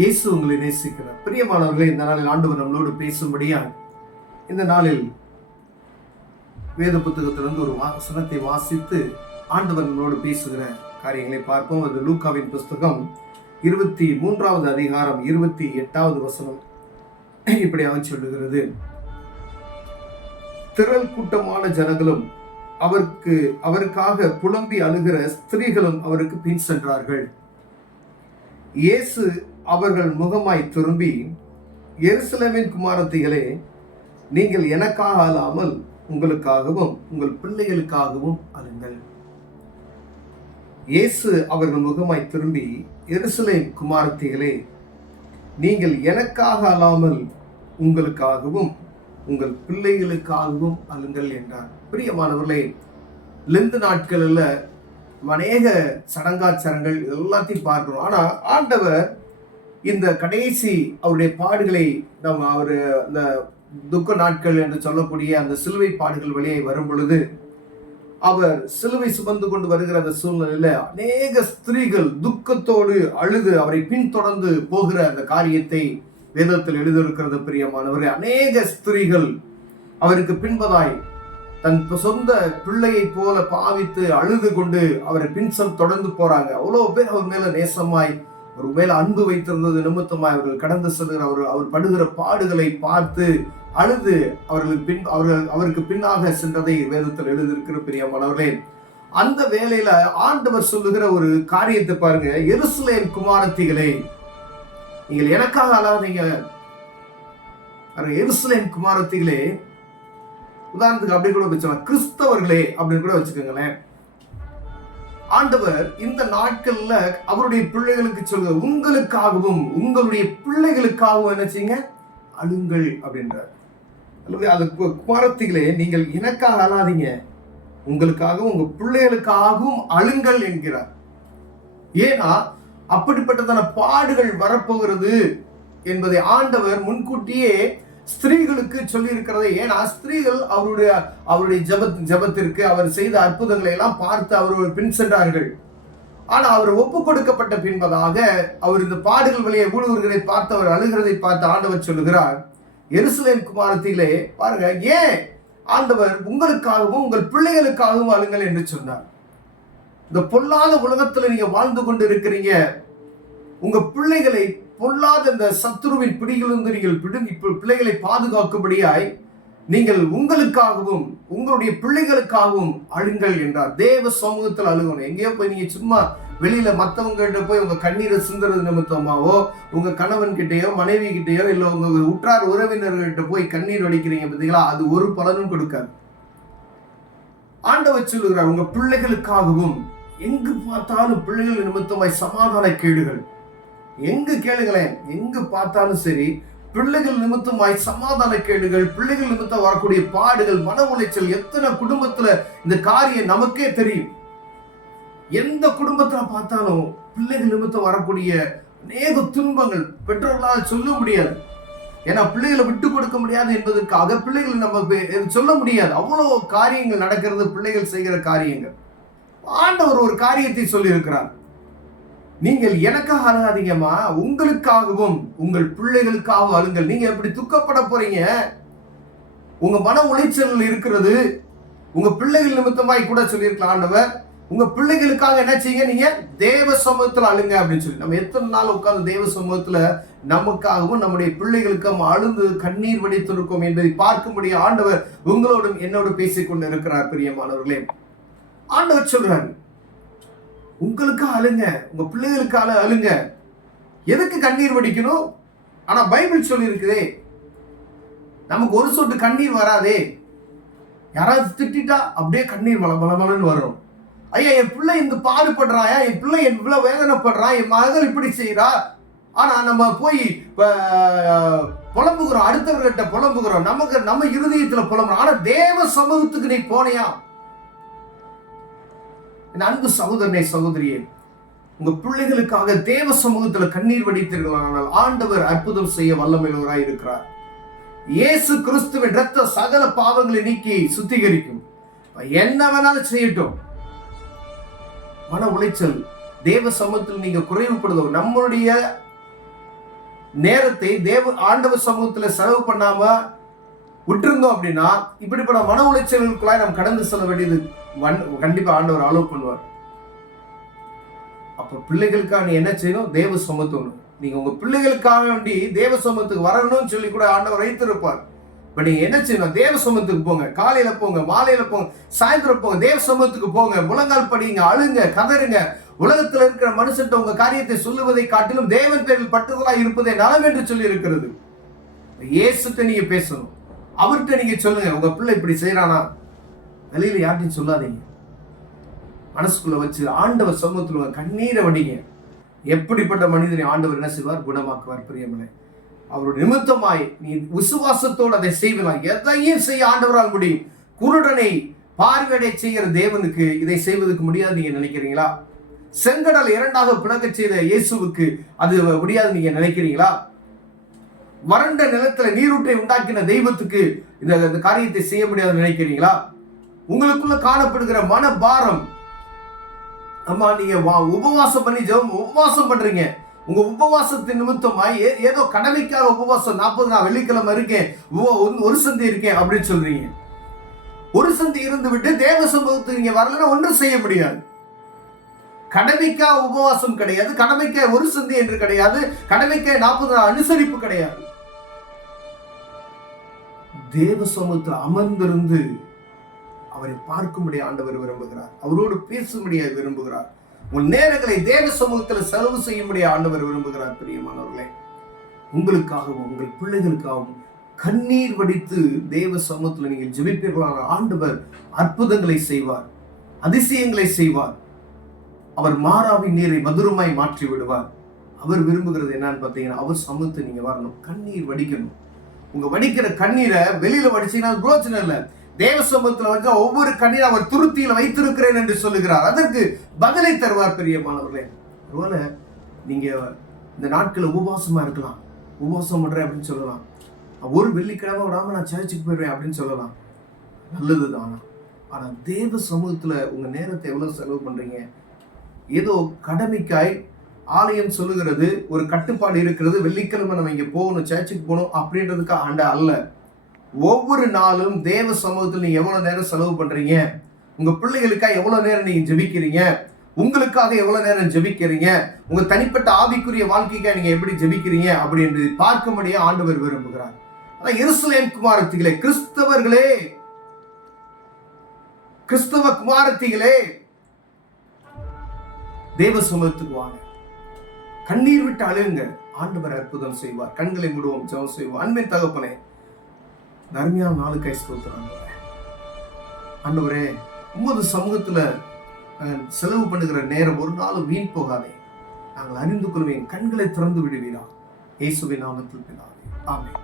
இயேசு உங்களை நேசிக்கிறார். பிரியமானவர்களே, இந்த நாளில் ஆண்டவர் நம்மளோடு பேசும்படியாக இந்த நாளில் வேத புத்தகத்திலிருந்து ஒரு வசனத்தை வாசித்து ஆண்டவர் நம்மளோடு பேசுகிற காரியங்களை பார்ப்போம். அது லூக்காவின் புஸ்தகம் 23வது அதிகாரம் 28வது வசனம். இப்படி அவன் சொல்லுகிறது: திரள் கூட்டமான ஜனங்களும் அவருக்காக புலம்பி அழுகிற ஸ்திரீகளும் அவருக்கு பின் சென்றார்கள். இயேசு அவர்கள் முகமாய் திரும்பி, எருசலேமின் குமாரத்திகளே, நீங்கள் எனக்காக அல்லாமல் உங்களுக்காகவும் உங்கள் பிள்ளைகளுக்காகவும் அழுங்கள். இயேசு அவர்கள் முகமாய் திரும்பி, எருசலேம் குமாரத்திகளே, நீங்கள் எனக்காக அல்லாமல் உங்களுக்காகவும் உங்கள் பிள்ளைகளுக்காகவும் அழுங்கள் என்றார். பிரியமானவர்களே, லெந்து நாட்களில் அநேக சடங்காச்சாரங்கள் எல்லாத்தையும் பார்க்கிறோம். ஆனா ஆண்டவர் இந்த கடைசி அவருடைய பாடுகளை அவர் அந்த துக்க நாட்கள் என்று சொல்லக்கூடிய அந்த சிலுவை பாடுகள் வழியை வரும் பொழுது அவர் சிலுவை சுமந்து கொண்டு வருகிற அந்த சூழ்நிலையில அநேக ஸ்திரீகள் துக்கத்தோடு அழுது அவரை பின்தொடர்ந்து போகிற அந்த காரியத்தை வேதத்தில் எழுதியிருக்கிறது. பிரியமானவரே, அநேக ஸ்திரீகள் அவருக்கு பின்பதாய் தன் சொந்த பிள்ளையை போல பாவித்து அழுது கொண்டு அவரை பின்சம் தொடர்ந்து போறாங்க. அவ்வளவு பேர் அவர் மேல நேசமாய் ஒரு மேல அன்பு வைத்திருந்தது நிமித்தமாய் அவர்கள் கடந்து செல்கிற அவர் படுகிற பாடுகளை பார்த்து அழுது அவருக்கு பின்னாக சென்றதை வேதத்தில் எழுதியிருக்கிற பிரியமானவர்களே, அந்த வேளையில ஆண்டவர் சொல்லுகிற ஒரு காரியத்தை பாருங்க. எருசலேம் குமாரத்திகளே, நீங்கள் எனக்காக அழாதீங்க. எருசலேம் குமாரத்திகளே, உதாரணத்துக்கு அப்படி கூட வச்சுக்கலாம், கிறிஸ்தவர்களே அப்படின்னு கூட வச்சுக்கோங்களேன். ஆண்டவர் இந்த நாட்கள்ல அவருடைய பிள்ளைகளுக்கு சொல்லுங்க, உங்களுக்காகவும் உங்களுடைய பிள்ளைகளுக்காகவும் என்ன செய்யுங்க, அழுங்கள் அப்படின்றார். அது குமாரத்திகளே, நீங்கள் எனக்காக அழாதீங்க, உங்களுக்காகவும் உங்க பிள்ளைகளுக்காகவும் அழுங்கள் என்கிறார். ஏன்னா அப்படிப்பட்டதான பாடுகள் வரப்போகிறது என்பதை ஆண்டவர் முன்கூட்டியே ஸ்திரீகளுக்கு சொல்லி இருக்கிறது. ஏன்னா ஸ்திரீகள் அவருடைய ஜபத்திற்கு அவர் செய்த அற்புதங்களை எல்லாம் பார்த்து அவர் பின் சென்றார்கள். ஆனா அவர் ஒப்பு கொடுக்கப்பட்ட பின்பதாக அவர் இந்த பாடுகள் வழியை ஊடுருவர்களை பார்த்து அவர் அழுகிறதை பார்த்து ஆண்டவர் சொல்லுகிறார், எருசலேம் குமாரத்திலே பாருங்க, ஏன் ஆண்டவர் உங்களுக்காகவும் உங்கள் பிள்ளைகளுக்காகவும் அழுங்கள் என்று சொன்னார். இந்த பொல்லாத உலகத்துல நீங்க வாழ்ந்து கொண்டு இருக்கிறீங்க. உங்க பிள்ளைகளை பொல்லாத இந்த சத்துருவின் பிடியிலிருந்து நீங்கள் பிள்ளைகளை பாதுகாக்கும்படியாய் நீங்கள் உங்களுக்காகவும் உங்களுடைய பிள்ளைகளுக்காகவும் அழுங்கள் என்றார். தேவ சமூகத்தில் அழுகணும். எங்கேயோ போய் நீங்க சும்மா வெளியில மற்றவங்க கிட்ட போய் உங்க கண்ணீரை சிந்துறது நிமித்தமாவோ, உங்க கணவன் கிட்டேயோ மனைவி கிட்டேயோ இல்ல உங்க உற்றார் உறவினர்கிட்ட போய் கண்ணீர் வடிக்கிறீங்க பார்த்தீங்களா, அது ஒரு பலனும் கொடுக்காது. ஆண்டவர் சொல்லுகிறார், உங்க பிள்ளைகளுக்காகவும். எங்கு பார்த்தாலும் பிள்ளைகள் நிமித்தமாய் சமாதான கேடுகள், எங்கு கேளுங்களேன், எங்கு பார்த்தாலும் சரி பிள்ளைகள் நிமித்தமாய் சமாதான கேடுகள், பிள்ளைகள் நிமித்தம் வரக்கூடிய பாடுகள், மன உளைச்சல். எத்தனை குடும்பத்துல இந்த காரியம் நமக்கே தெரியும். எந்த குடும்பத்துல பார்த்தாலும் பிள்ளைகள் நிமித்தம் வரக்கூடிய அநேக துன்பங்கள் பெற்றோர்களால் சொல்ல முடியாது. ஏன்னா பிள்ளைகளை விட்டு கொடுக்க முடியாது என்பதற்காக பிள்ளைகள் நம்ம சொல்ல முடியாது. அவ்வளவு காரியங்கள் நடக்கிறது, பிள்ளைகள் செய்கிற காரியங்கள். ஆண்டவர் ஒரு காரியத்தை சொல்லி இருக்கிறார், நீங்கள் எனக்காக அழாதீங்கம்மா, உங்களுக்காகவும் உங்கள் பிள்ளைகளுக்காகவும் அழுங்கள். நீங்க எப்படி துக்கப்பட போறீங்க, உங்க மன உளைச்சல் இருக்கிறது, உங்க பிள்ளைகள் நிமித்தமாய் கூட சொல்லியிருக்கலாம் ஆண்டவர், உங்க பிள்ளைகளுக்காக என்ன செய்யுங்க, நீங்க தேவ சமூகத்துல அழுங்க அப்படின்னு சொல்லி. நம்ம எத்தனை நாள் உட்கார்ந்து தேவ சமூகத்துல நமக்காகவும் நம்முடைய பிள்ளைகளுக்கும் அழுந்து கண்ணீர் வடித்திருக்கோம் என்பதை பார்க்கும்படி ஆண்டவர் உங்களோடும் என்னோடு பேசிக்கொண்டு இருக்கிறார். பிரியமானவர்களே, ஆண்டவர் சொல்றாரு, உங்களுக்காக அழுங்க, உங்க பிள்ளைகளுக்காக அழுங்க. எதுக்கு கண்ணீர் வடிக்கணும்? ஆனா பைபிள் சொல்லி இருக்குதே, நமக்கு ஒரு சொட்டு கண்ணீர் வராதே. யாராவது திட்டா அப்படியே கண்ணீர் மலமலன்னு வரும். ஐயா, என் பிள்ளை இந்த பாடுபடுறாயா, என் பிள்ளை இவ்வளவு வேதனைப்படுறான், என் மகள் இப்படி செய்யறா. ஆனா நம்ம போய் புலம்புகிறோம், அடுத்தவர்கிட்ட புலம்புகிறோம், நம்ம இருதயத்துல புலம்புறோம். ஆனா தேவ சமூகத்துக்கு நீ போனையா? என் அன்பு சகோதரனே, சகோதரியே, உங்க பிள்ளைகளுக்காக தேவ சமூகத்துல கண்ணீர் வடித்தீர்களானால் ஆண்டவர் அற்புதம் செய்ய வல்லமையுள்ளவராய் இருக்கிறார். இயேசு கிறிஸ்துவின் இரத்த சகல பாவங்களை நீக்கி சுத்திகரிக்கும். என்ன வேணாலும் செய்யட்டும். மன உளைச்சல் தேவ சமூகத்தில் நீங்க குறைவுபடுதோ, நம்மளுடைய நேரத்தை ஆண்டவர் சமூகத்துல செலவு பண்ணாம விட்டுருந்தோம் அப்படின்னா இப்படிப்பட்ட மன உளைச்சல்களுக்குள்ளாய் நாம் கடந்து செல்ல வேண்டியது கண்டிப்பா ஆண்டவர் அலோவ் பண்ணுவார். அப்ப பிள்ளைகளுக்காக நீ என்ன செய்யணும்? தேவ சமத்துவம். நீங்க உங்க பிள்ளைகளுக்காக வேண்டி தேவ சமத்துக்கு வரணும்னு சொல்லி கூட ஆண்டவர் வைத்திருப்பார். இப்ப நீங்க என்ன செய்யணும்? தேவ சமத்துக்கு போங்க. காலையில போங்க, மாலையில போங்க, சாயந்தரம் போங்க, தேவ சமத்துக்கு போங்க, முழங்கால் படிங்க, அழுங்க, கதறுங்க. உலகத்துல இருக்கிற மனுஷன் உங்க காரியத்தை சொல்லுவதை காட்டிலும் தேவன் பேரில் பட்டுதலா இருப்பதே நலம் என்று சொல்லி இருக்கிறது. இயேசுட்ட நீங்க பேசணும், அவர்கிட்ட நீங்க சொல்லுங்க, உங்க பிள்ளை இப்படி செய்யறானா, வெளியில யார்ட்டையும் சொல்லாதீங்க. மனசுக்குள்ள வச்சு ஆண்டவர் சமூகத்துல கண்ணீரை வடிங்க. எப்படிப்பட்ட மனிதனை ஆண்டவர் என்ன செய்வார்? குணமாக்குவார். பிரியமனே, அவருடைய நிமித்தமாய் நீ விசுவாசத்தோடு அதை செய்வலாம். எதையும் செய்ய ஆண்டவரால் முடியும். குருடனை பார்வையடை செய்கிற தேவனுக்கு இதை செய்வதற்கு முடியாது நீங்க நினைக்கிறீங்களா? செங்கடல் இரண்டாக பிளக்க செய்த இயேசுவுக்கு அது முடியாது நீங்க நினைக்கிறீங்களா? வறண்ட நிலத்துல நீரூற்றை உண்டாக்கின தெய்வத்துக்கு இந்த காரியத்தை செய்ய முடியாது நினைக்கிறீங்களா? உங்களுக்குள்ள காணப்படுகிற மனபாரம், அம்மா நீங்க உபவாசம் பண்ணி உபவாசம் பண்றீங்க, உங்க உபவாசத்தின் நிமித்தமாய் ஏதோ கடமைக்காக உபவாசம் 40 நாள் வெள்ளிக்கிழமை இருக்கேன், ஒரு சந்தி இருக்கேன் அப்படின்னு சொல்றீங்க. ஒரு சந்தி இருந்து விட்டு தேவ சமூகத்துக்கு நீங்க வரலன்னா ஒன்றும் செய்ய முடியாது. கடமைக்காக உபவாசம் கிடையாது, கடமைக்காக ஒரு சந்தி என்று கிடையாது, கடமைக்காக 40 நாள் அனுசரிப்பு கிடையாது. தேவ சமூகத்தில் அமர்ந்திருந்து அவரை பார்க்கும்படி ஆண்டவர் விரும்புகிறார். அவரோடு பேசும்படியாக விரும்புகிறார். உங்கள் நேரங்களை தேவ சமூகத்தில் செலவு செய்யும்படி ஆண்டவர் விரும்புகிறார். பிரியமானவர்களே, உங்களுக்காகவும் உங்கள் பிள்ளைகளுக்காகவும் கண்ணீர் வடித்து தேவ சமூகத்தில் நீங்கள் ஜெபிப்பீர்களான ஆண்டவர் அற்புதங்களை செய்வார், அதிசயங்களை செய்வார். அவர் மாறாவின் நீரை மதுரமாய் மாற்றி விடுவார். அவர் விரும்புகிறது என்னன்னு பார்த்தீங்கன்னா, அவர் சமூகத்தை நீங்க வரணும், கண்ணீர் வடிக்கணும். உங்க வடிக்கிற கண்ணீரை வெளியில வடிச்சீங்கன்னா பிரோஜனம் இல்லை. தேவ சமூகத்தில் வச்ச ஒவ்வொரு கண்ணீரை அவர் துருத்தியில் வைத்திருக்கிறேன் என்று சொல்லுகிறார். அதற்கு பதிலை தருவார். பிரியமானவர்களே, ஒருவேளை நீங்க இந்த நாட்கள் உபவாசமா இருக்கலாம், உபவாசம் பண்றேன் அப்படின்னு சொல்லலாம். ஒரு வெள்ளிக்கிழமை விடாம நான் சர்ச்சுக்கு போயிடுவேன் அப்படின்னு சொல்லலாம், நல்லதுதான். ஆனா தேவ சமூகத்துல உங்க நேரத்தை எவ்வளவு செலவு பண்றீங்க? ஏதோ கடமைக்காய் ஆலயம் சொல்லுகிறது, ஒரு கட்டுப்பாடு இருக்கிறது, வெள்ளிக்கிழமை நம்ம இங்க போகணும், சர்ச்சுக்கு போகணும் அப்படின்றதுக்கு ஆண்ட அல்ல. ஒவ்வொரு நாளும் தேவ சமூகத்தில் நீங்க எவ்வளவு நேரம் செலவு பண்றீங்க, உங்க பிள்ளைகளுக்காக எவ்வளவு நேரம் நீங்க ஜெபிக்கிறீங்க, உங்களுக்காக எவ்வளவு நேரம் ஜெபிக்கிறீங்க, உங்க தனிப்பட்ட ஆவிக்குரிய வாழ்க்கைக்காக நீங்க எப்படி ஜெபிக்கிறீங்க அப்படின்னு பார்க்கும்படியே ஆண்டவர் விரும்புகிறார். அதான் எருசலேம் குமாரத்திகளே, கிறிஸ்தவர்களே, கிறிஸ்தவ குமாரத்திகளே, தேவ சமூகத்துக்கு வாங்க, கண்ணீர் விட்டு அழுங்க, ஆண்டவர் அற்புதம் செய்வார். கண்களை மூடுவோம், ஜெபம் செய்வோம். அன்பின் தகப்பனே, அருமையான நாளுக்காய் ஸ்தோத்திரம் ஆண்டவரே. உமது சமூகத்துல செலவு பண்ணுகிற நேரம் ஒரு நாள் வீண் போகாதே. நாங்கள் அறிந்து கொள்வேன். கண்களை திறந்து விடுவீரா? இயேசுவின் நாமத்தில் பிதாவே, ஆமென்.